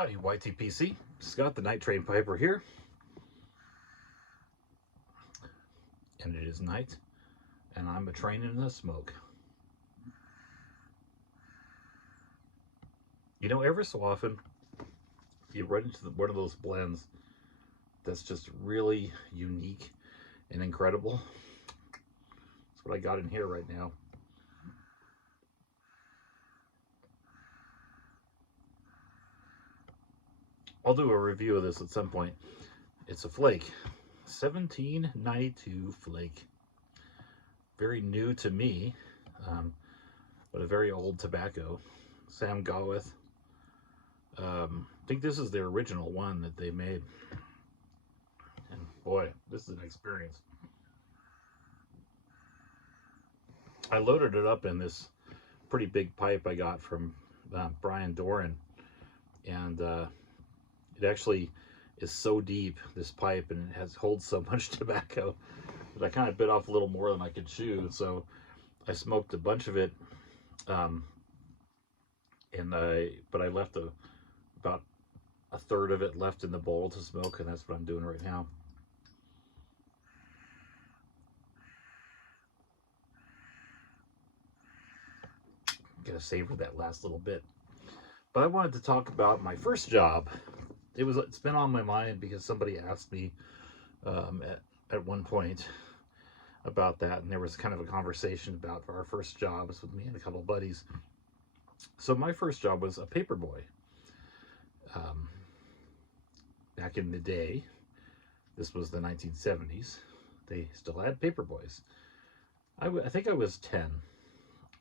Howdy, YTPC. Scott the Night Train Piper here. And it is night, and I'm a train in the smoke. You know, every so often, you run into one of those blends that's just really unique and incredible. That's what I got in here right now. I'll do a review of this at some point. It's a flake. 1792 flake. Very new to me, but a very old tobacco. Sam Gawith. I think this is their original one that they made. And boy, this is an experience. I loaded it up in this pretty big pipe I got from Brian Doran. And it actually is so deep, this pipe, and it holds so much tobacco that I kind of bit off a little more than I could chew. So I smoked a bunch of it, but I left about a third of it left in the bowl to smoke, and that's what I'm doing right now. Gotta savor that last little bit. But I wanted to talk about my first job. It's been on my mind because somebody asked me at one point about that, and there was kind of a conversation about our first jobs with me and a couple of buddies. So my first job was a paper boy. Back in the day, this was the 1970s, they still had paper boys. I think I was 10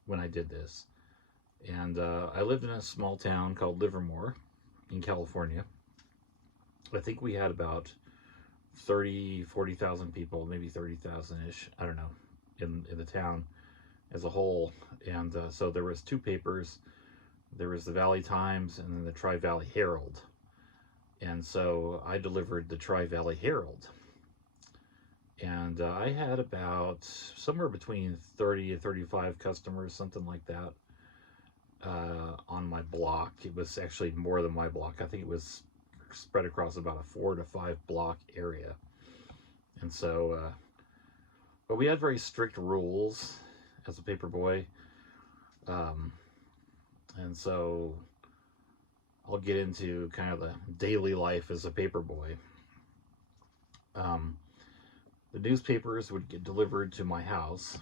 when I did this, and I lived in a small town called Livermore in California. I think we had about 40,000 people, maybe 30,000-ish, I don't know, in the town as a whole. And so there was two papers. There was the Valley Times and then the Tri-Valley Herald. And so I delivered the Tri-Valley Herald. And I had about somewhere between 30 and 35 customers, something like that, on my block. It was actually more than my block. I think it was spread across about a 4 to 5 block area. And so, but we had very strict rules as a paper boy. And so I'll get into kind of the daily life as a paper boy. The newspapers would get delivered to my house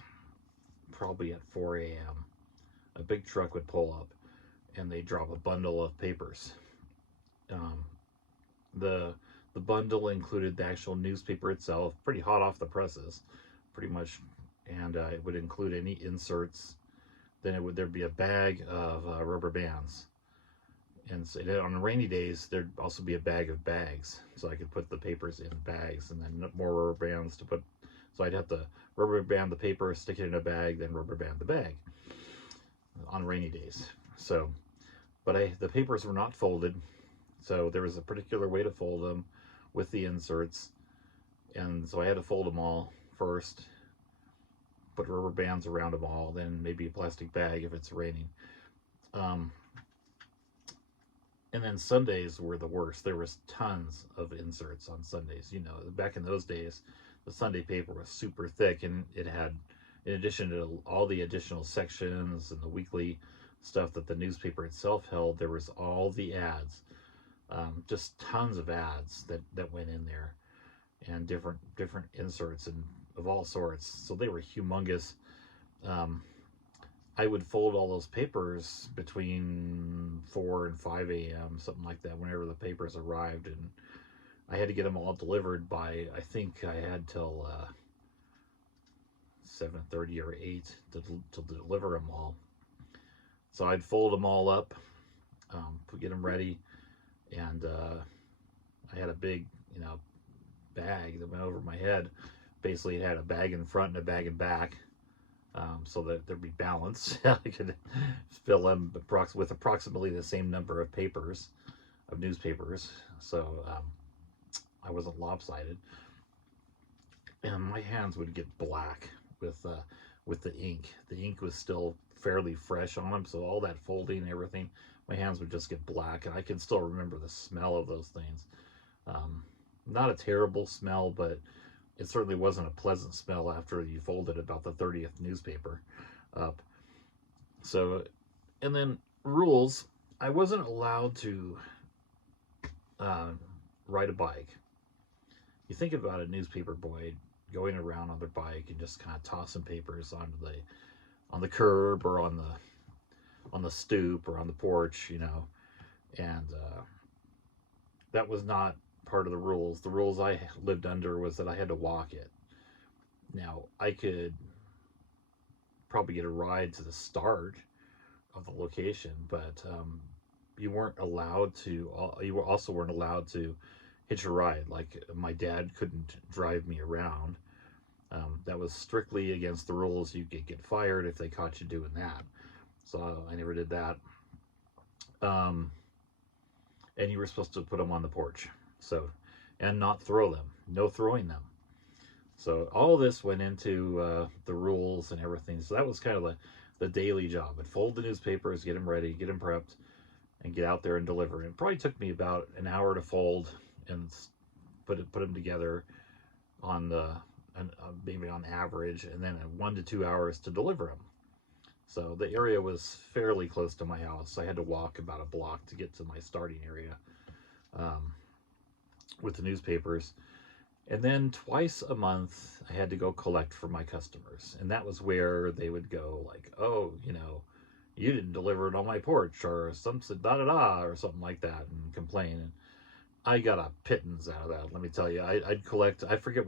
probably at 4 a.m. A big truck would pull up and they'd drop a bundle of papers. The bundle included the actual newspaper itself, pretty hot off the presses, pretty much, and it would include any inserts. Then there'd be a bag of rubber bands, and so on rainy days there'd also be a bag of bags, so I could put the papers in bags, and then more rubber bands to put. So I'd have to rubber band the paper, stick it in a bag, then rubber band the bag on rainy days. So, but the papers were not folded. So there was a particular way to fold them with the inserts. And so I had to fold them all first, put rubber bands around them all, then maybe a plastic bag if it's raining. And then Sundays were the worst. There was tons of inserts on Sundays. You know, back in those days, the Sunday paper was super thick, and it had, in addition to all the additional sections and the weekly stuff that the newspaper itself held, there was all the ads. Just tons of ads that went in there, and different inserts and of all sorts. So they were humongous. I would fold all those papers between 4 and 5 a.m., something like that, whenever the papers arrived, and I had to get them all delivered by, I think I had till 7:30 or 8 to deliver them all. So I'd fold them all up, get them ready, and I had a big, bag that went over my head. Basically, it had a bag in front and a bag in back, so that there'd be balance. I could fill them with approximately the same number of newspapers, so I wasn't lopsided. And my hands would get black with the ink. The ink was still fairly fresh on them, so all that folding and everything my hands would just get black, and I can still remember the smell of those things. Um, Not a terrible smell, but it certainly wasn't a pleasant smell after you folded about the 30th newspaper up. So, and then rules, I wasn't allowed to um, ride a bike. You think about a newspaper boy going around on their bike and just kind of tossing papers on the curb or on the stoop or on the porch, and that was not part of the rules. The rules I lived under was that I had to walk it. Now I could probably get a ride to the start of the location, but you weren't allowed to. You also weren't allowed to hitch a ride. Like my dad couldn't drive me around. That was strictly against the rules. You could get fired if they caught you doing that. So I never did that. Um, and you were supposed to put them on the porch. So, and not throw them. No throwing them. So all this went into the rules and everything. So that was kind of the daily job. I'd fold the newspapers, get them ready, get them prepped, and get out there and deliver. It probably took me about an hour to fold and put them together on maybe on average, and then 1 to 2 hours to deliver them. So the area was fairly close to my house. I had to walk about a block to get to my starting area um, with the newspapers. And then twice a month, I had to go collect for my customers. And that was where they would go, like, oh, you didn't deliver it on my porch, or something, da da da, or something like that, and complain. And I got a pittance out of that, let me tell you. I'd collect, I forget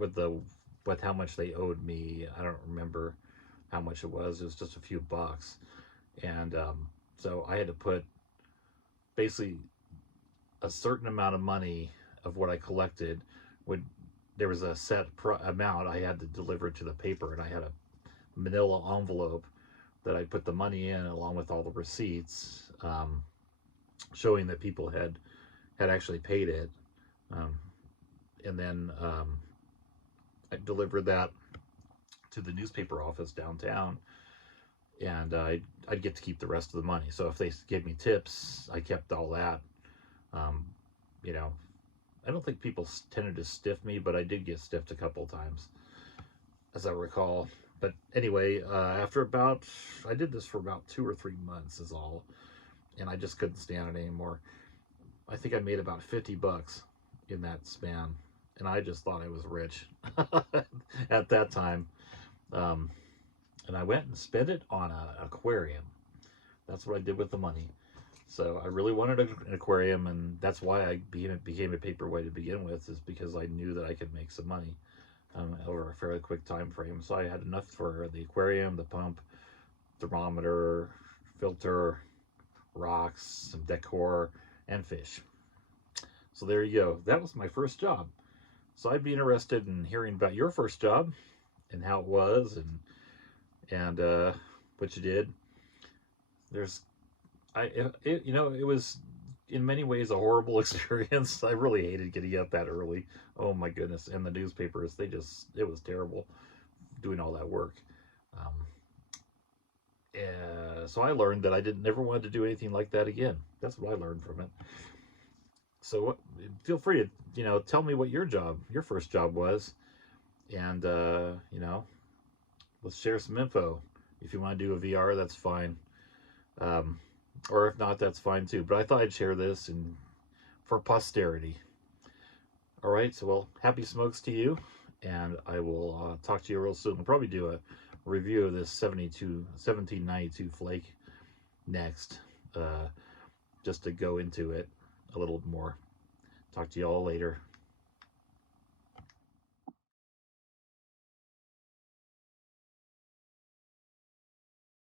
how much they owed me. I don't remember how much it was. It was just a few bucks. And so I had to put basically a certain amount of money of what I collected would there was a set amount I had to deliver to the paper, and I had a manila envelope that I put the money in along with all the receipts, showing that people had actually paid it, um, and then I delivered that to the newspaper office downtown, and I'd get to keep the rest of the money. So if they gave me tips, I kept all that. Um, you know, I don't think people tended to stiff me, but I did get stiffed a couple times, as I recall. But anyway, I did this for about 2 or 3 months is all, and I just couldn't stand it anymore. I think I made about 50 bucks in that span, and I just thought I was rich at that time. Um, and I went and spent it on an aquarium. That's what I did with the money. So I really wanted an aquarium, and that's why I became a paperweight to begin with, is because I knew that I could make some money over a fairly quick time frame. So I had enough for the aquarium, the pump, thermometer, filter, rocks, some decor, and fish. So there you go. That was my first job. So I'd be interested in hearing about your first job and how it was, and what you did. There's it was in many ways a horrible experience. I really hated getting up that early. Oh my goodness. And the newspapers, it was terrible doing all that work. Um, so I learned that I didn't never wanted to do anything like that again. That's what I learned from it. So feel free to, tell me what your first job was. And, let's share some info. If you want to do a VR, that's fine. Um, or if not, that's fine too. But I thought I'd share this for posterity. All right, so happy smokes to you, and I will talk to you real soon. We'll probably do a review of this 1792 flake next, just to go into it a little more. Talk to you all later.